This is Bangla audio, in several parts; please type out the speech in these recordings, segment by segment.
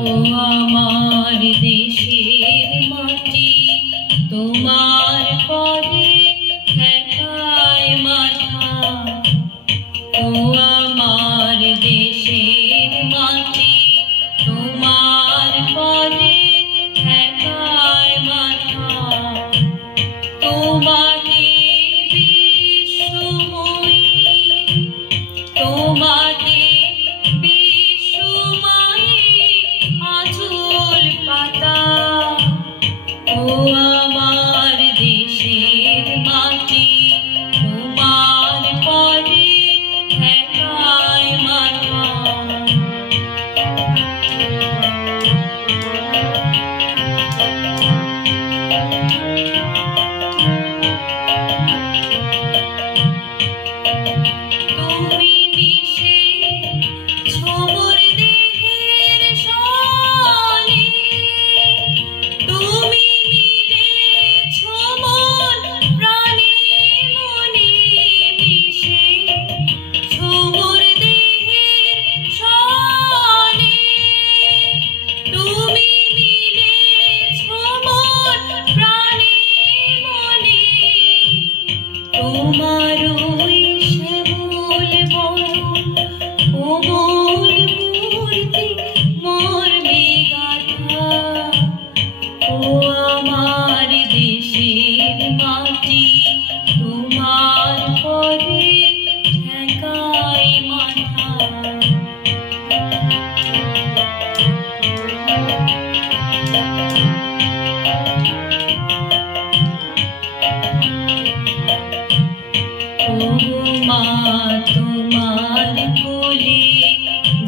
ও আমার দেশের মাটি, তোমার পদে ঠেকায় মাথা। ও আমার দেশের মাটি, তোমার পদে ঠেকায় মাথা। তোমাকে বিশ্বময়ী, তোমাকে বিশ্বময়ী আঁচল পাতা। ও আমার দেশের মাটি, তোমার পদে ঠেকায় মাথা। তুমি মিশেছো মোর দেহের সনে, তুমি মিলেছো মোর প্রাণে মনে। মিশেছো মোর দেহের সনে, তুমি মিলেছো মোর প্রাণে মনে। তোমার ওই শ্যামল বরণ কোমল মূর্তি মর্মে গাঁথা। ও আমার দেশের মাটি, তোমার পদে ঠেকায় মাথা। ও মা, তোমার কোলে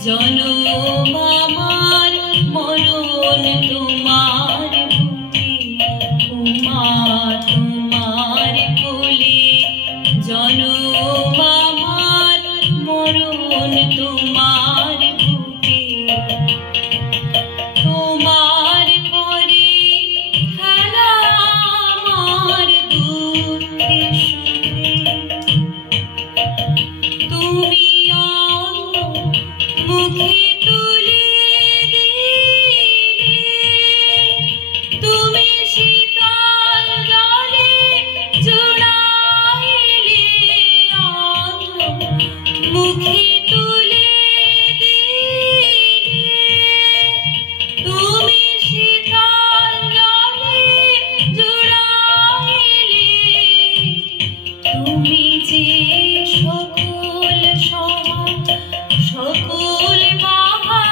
জনম আমার, মরণ তোমার বুকে। ও মা, তোমার কোলে জনম আমার, মরণ তোমার বুকে। তোমার পরে খেলা আমার দুঃখে সুখে। তুমি অন্য মুখে তুলে দিলে, তুমি শীতল জলে জুড়াইলে। অন্য মুখে তুলে দিলে, তুমি শীতল জলে জুড়াইলে। তুমি যে সকল সহায়, সকল মহা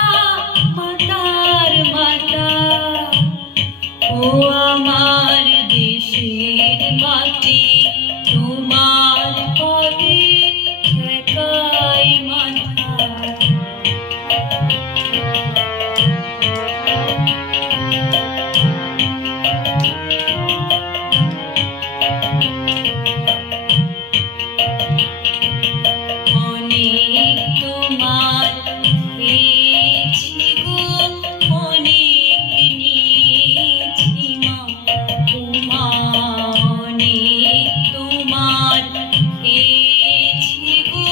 মাতার মাতা। ও আমার দেশের মাটি, তোমার পদে ঠেকায় মাথা। অনেক তোমার পেয়েছি গো, অনেক নিয়েছি মা। ও মা, অনেক তোমার পেয়েছি গো,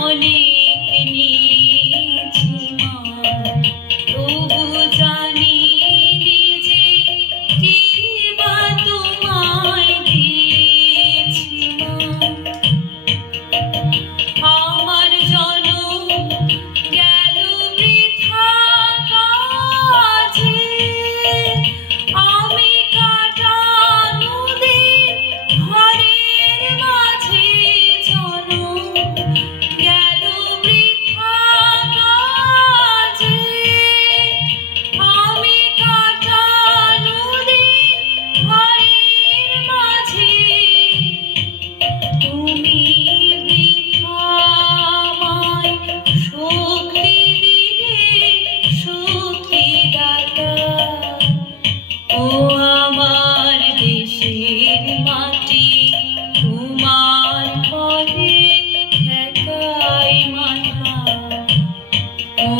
অনেক নিয়েছি মা। তবু জানি নিজে কি বা তোমায় দিয়েছি মা। আমার জনম গেল বৃথা কাজে, আমি কাটানো দিন ঘরের মাঝে। জনম গেল বৃথা কাজে, আমি কাটানো দিন ঘরের মাঝে। তুমি বৃথামায় শক্তি দিলে, শক্তি দাতা। ও আমার দেশের মাটি, তোমার পদে ঠেকায় মাথা। ও